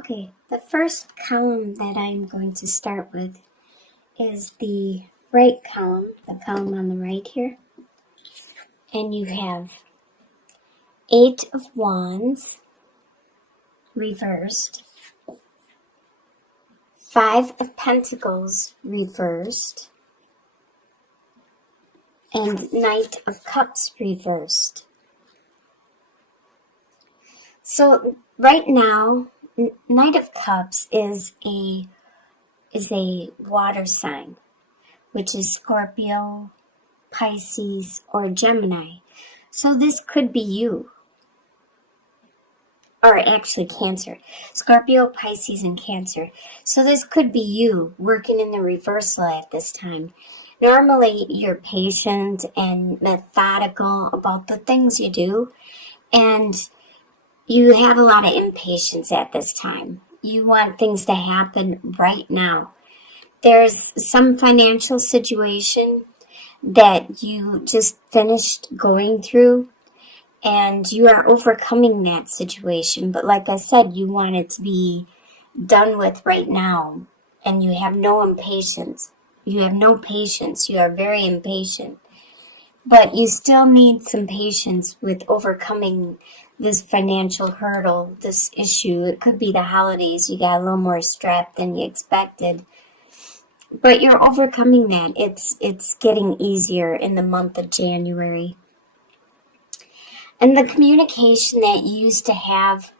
Okay, the first column that I'm going to start with is the right column, the column on the right here. And you have 8 of Wands reversed, 5 of Pentacles reversed, and Knight of Cups reversed. So right now, Knight of Cups is a water sign, which is Scorpio, Pisces, or Gemini. So this could be you. Or actually Cancer. Scorpio, Pisces, and Cancer. So this could be you working in the reversal at this time. Normally, you're patient and methodical about the things you do, and you have a lot of impatience at this time. You want things to happen right now. There's some financial situation that you just finished going through, and you are overcoming that situation. But like I said, you want it to be done with right now, and you have no impatience. You have no patience. You are very impatient. But you still need some patience with overcoming this financial hurdle, this issue. It could be the holidays. You got a little more strapped than you expected. But you're overcoming that. It's getting easier in the month of January. And the communication that you used to have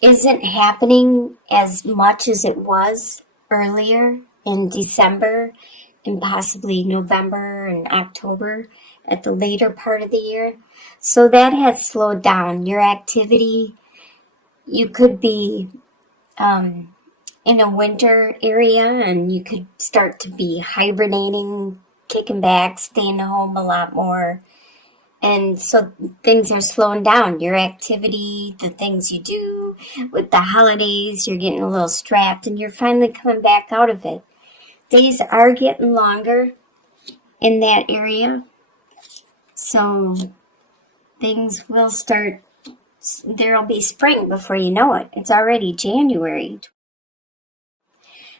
isn't happening as much as it was earlier in December and possibly November and October at the later part of the year. So that has slowed down. Your activity, you could be in a winter area, and you could start to be hibernating, kicking back, staying home a lot more. And so things are slowing down. Your activity, the things you do with the holidays, you're getting a little strapped, and you're finally coming back out of it. Days are getting longer in that area. So things will start, there'll be spring before you know it. It's already January.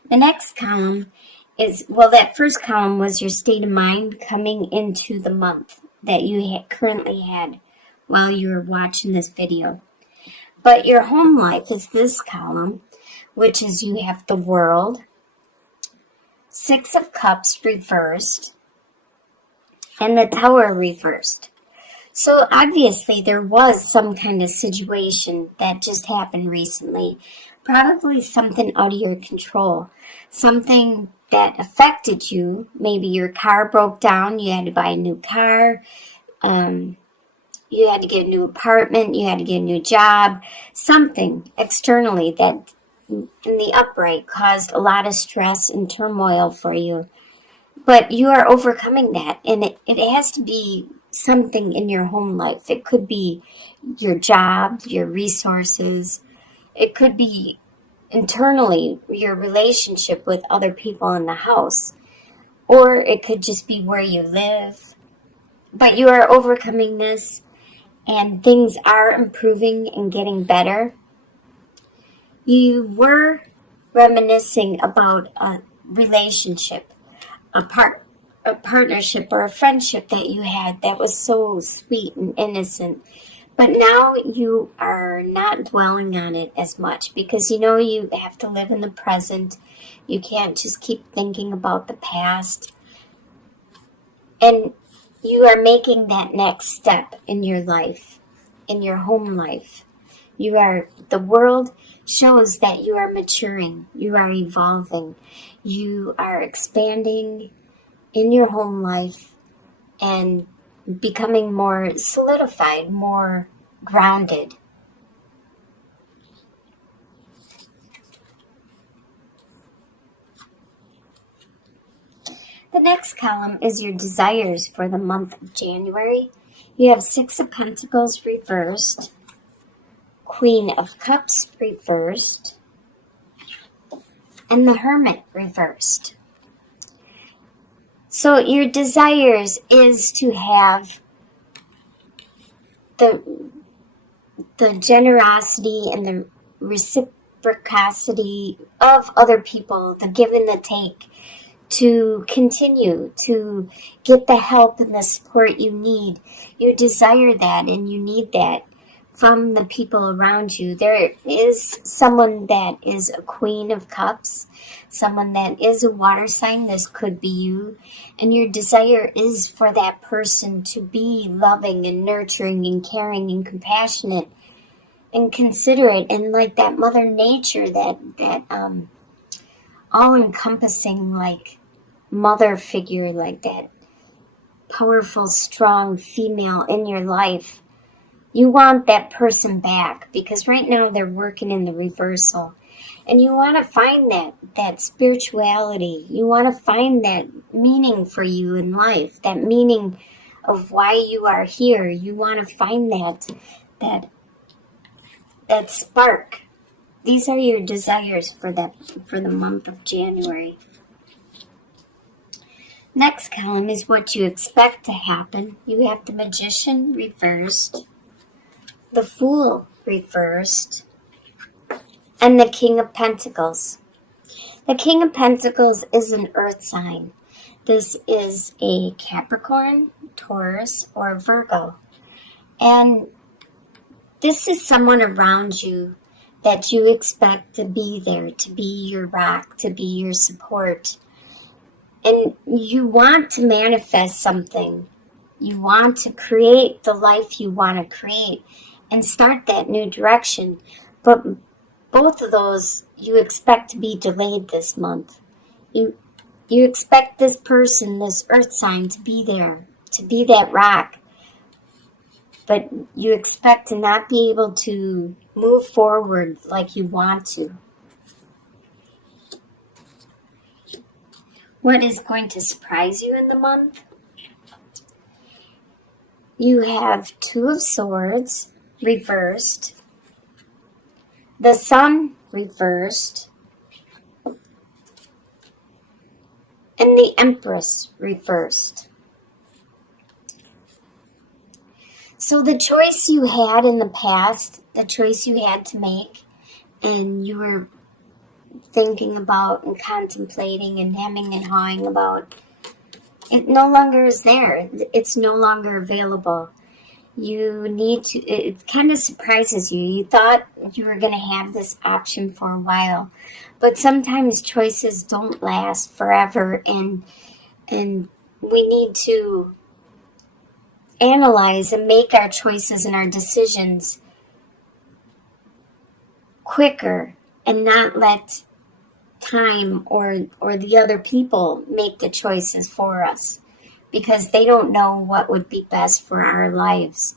The next column is, well, that first column was your state of mind coming into the month that you currently had while you were watching this video. But your home life is this column, which is you have the World, 6 of Cups reversed, and the Tower reversed. So obviously there was some kind of situation that just happened recently. Probably something out of your control. Something that affected you. Maybe your car broke down. You had to buy a new car. You had to get a new apartment. You had to get a new job. Something externally that in the upright caused a lot of stress and turmoil for you. But you are overcoming that. And it has to be something in your home life. It could be your job, your resources. It could be internally your relationship with other people in the house. Or it could just be where you live. But you are overcoming this, and things are improving and getting better. You were reminiscing about a relationship, a partnership or a friendship that you had that was so sweet and innocent. But now you are not dwelling on it as much because you know you have to live in the present. You can't just keep thinking about the past. And you are making that next step in your life, in your home life. The world shows that you are maturing, you are evolving, you are expanding in your home life and becoming more solidified, more grounded. The next column is your desires for the month of January. You have 6 of Pentacles reversed, Queen of Cups reversed, and the Hermit reversed. So your desires is to have the generosity and the reciprocity of other people, the give and the take, to continue to get the help and the support you need. You desire that and you need that from the people around you. There is someone that is a Queen of Cups, someone that is a water sign. This could be you. And your desire is for that person to be loving and nurturing and caring and compassionate and considerate and like that Mother Nature, that all-encompassing like mother figure, like that powerful, strong female in your life. You want that person back because right now they're working in the reversal. And you want to find that spirituality. You want to find that meaning for you in life, that meaning of why you are here. You want to find that spark. These are your desires for the month of January. Next column is what you expect to happen. You have the Magician reversed, the Fool reversed, and the King of Pentacles. The King of Pentacles is an earth sign. This is a Capricorn, Taurus, or Virgo. And this is someone around you that you expect to be there, to be your rock, to be your support. And you want to manifest something. You want to create the life you want to create and start that new direction. But both of those you expect to be delayed this month. You expect this person, this earth sign, to be there, to be that rock. But you expect to not be able to move forward like you want to. What is going to surprise you in the month? You have Two of Swords reversed, the Sun reversed, and the Empress reversed. So the choice you had in the past, the choice you had to make, and you were thinking about and contemplating and hemming and hawing about, it no longer is there. It's no longer available. You need to, it kind of surprises you. You thought you were going to have this option for a while, but sometimes choices don't last forever, and we need to analyze and make our choices and our decisions quicker and not let time or the other people make the choices for us, because they don't know what would be best for our lives.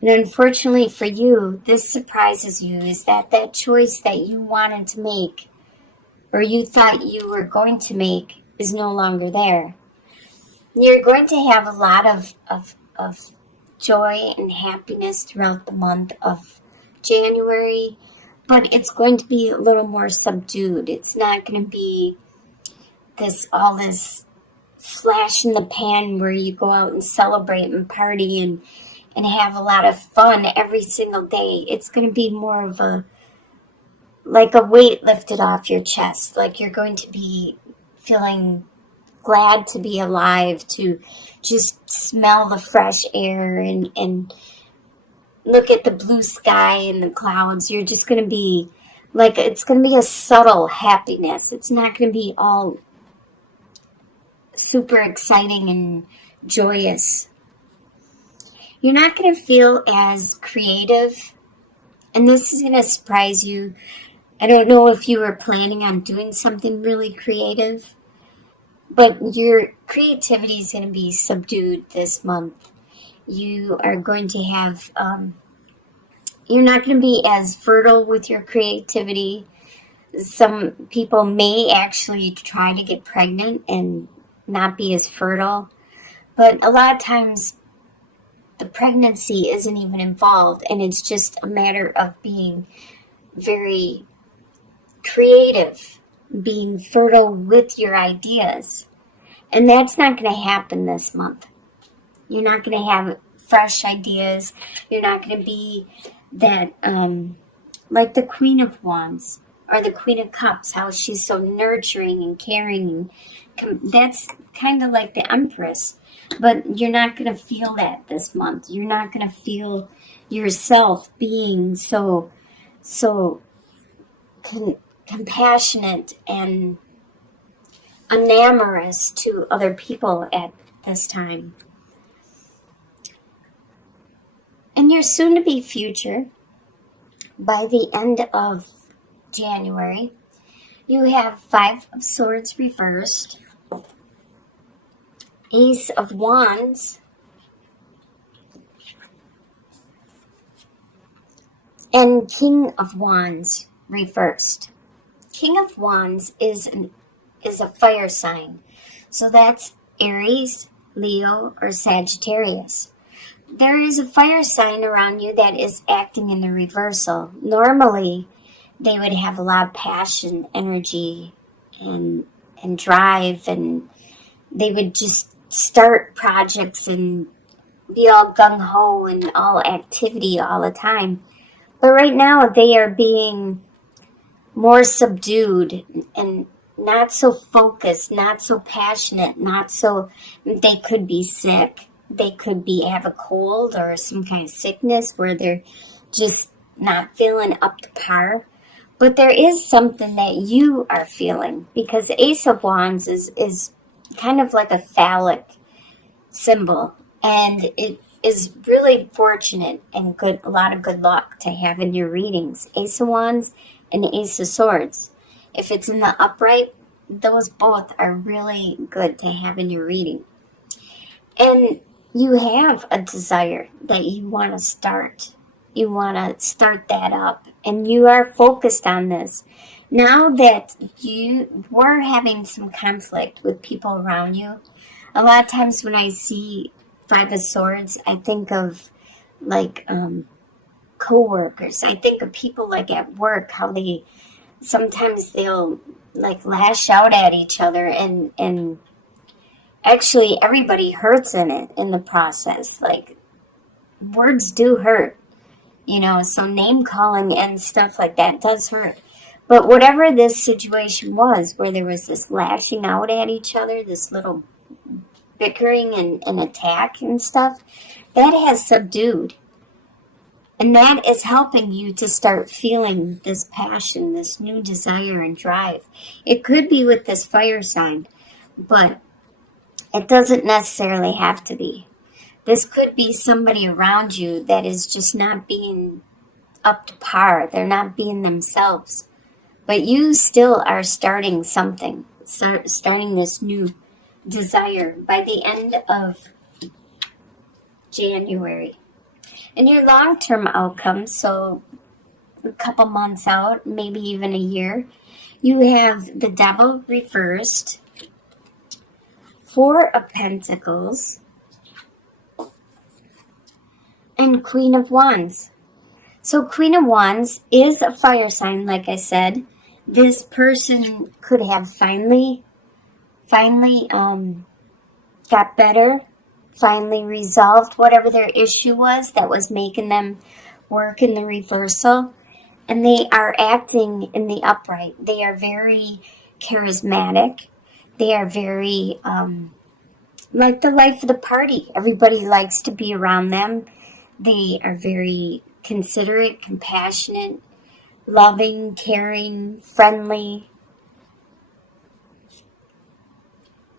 And unfortunately for you, this surprises you, is that choice that you wanted to make or you thought you were going to make is no longer there. You're going to have a lot of joy and happiness throughout the month of January, but it's going to be a little more subdued. It's not going to be all this flash in the pan where you go out and celebrate and party and have a lot of fun every single day. It's going to be more of like a weight lifted off your chest. Like you're going to be feeling glad to be alive, to just smell the fresh air and look at the blue sky and the clouds. You're just going to be like, it's going to be a subtle happiness. It's not going to be all super exciting and joyous. You're not going to feel as creative, and this is going to surprise you. I don't know if you were planning on doing something really creative, but your creativity is going to be subdued this month. You are going to have, you're not going to be as fertile with your creativity. Some people may actually try to get pregnant and not be as fertile, but a lot of times the pregnancy isn't even involved, and it's just a matter of being very creative, being fertile with your ideas. And that's not going to happen this month. You're not going to have fresh ideas. You're not going to be that like the Queen of Wands or the Queen of Cups, how she's so nurturing and caring. That's kind of like the Empress. But you're not going to feel that this month. You're not going to feel yourself being so compassionate and enamorous to other people at this time. In your soon-to-be future, by the end of January, you have Five of Swords reversed, Ace of Wands, and King of Wands reversed. King of Wands is a fire sign. So that's Aries, Leo, or Sagittarius. There is a fire sign around you that is acting in the reversal. Normally, they would have a lot of passion, energy, and drive, and they would just start projects and be all gung-ho and all activity all the time. But right now, they are being more subdued and not so focused, not so passionate, not so... They could be sick. They could have a cold or some kind of sickness where they're just not feeling up to par. But there is something that you are feeling, because Ace of Wands is kind of like a phallic symbol, and it is really fortunate and good, a lot of good luck to have in your readings. Ace of Wands and Ace of Swords. If it's in the upright, those both are really good to have in your reading. And you have a desire that you want to start. You want to start that up, and you are focused on this. Now that you were having some conflict with people around you, a lot of times when I see Five of Swords, I think of like co-workers. I think of people like at work, how they'll like lash out at each other, and actually everybody hurts in the process. Like, words do hurt, so name calling and stuff like that does hurt. But whatever this situation was, where there was this lashing out at each other, this little bickering and attack and stuff, that has subdued. And that is helping you to start feeling this passion, this new desire and drive. It could be with this fire sign, but it doesn't necessarily have to be. This could be somebody around you that is just not being up to par. They're not being themselves. But you still are starting something, starting this new desire by the end of January. And your long-term outcome, so a couple months out, maybe even a year, you have the Devil reversed, Four of Pentacles, and Queen of Wands. So Queen of Wands is a fire sign, like I said. This person could have finally got better, finally resolved whatever their issue was that was making them work in the reversal. And they are acting in the upright. They are very charismatic. They are very like the life of the party. Everybody likes to be around them. They are very considerate, compassionate, loving, caring, friendly.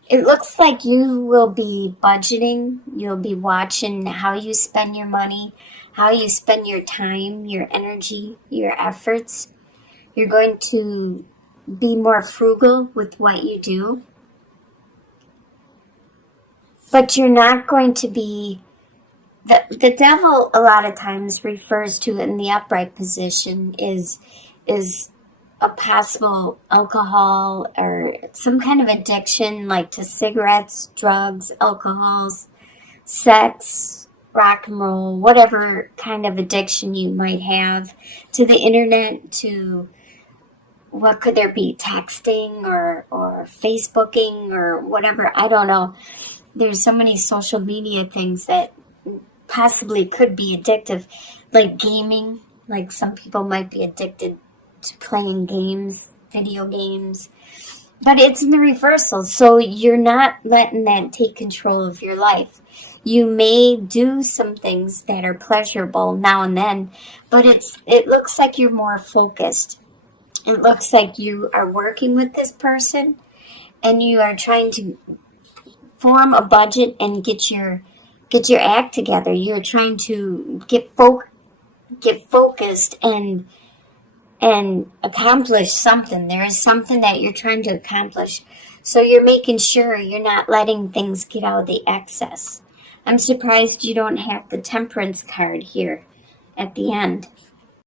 It looks like you will be budgeting. You'll be watching how you spend your money, how you spend your time, your energy, your efforts. You're going to be more frugal with what you do. But you're not going to be... The devil a lot of times refers to in the upright position is a possible alcohol or some kind of addiction, like to cigarettes, drugs, alcohols, sex, rock and roll, whatever kind of addiction you might have, to the internet, to what could there be, texting or Facebooking or whatever, I don't know. There's so many social media things that possibly could be addictive, like gaming. Like some people might be addicted to playing games, video games. But it's in the reversal, so you're not letting that take control of your life. You may do some things that are pleasurable now and then, but it looks like you're more focused. It looks like you are working with this person and you are trying to form a budget and get your act together. You're trying to get focused and accomplish something. There is something that you're trying to accomplish. So you're making sure you're not letting things get out of the excess. I'm surprised you don't have the Temperance card here at the end.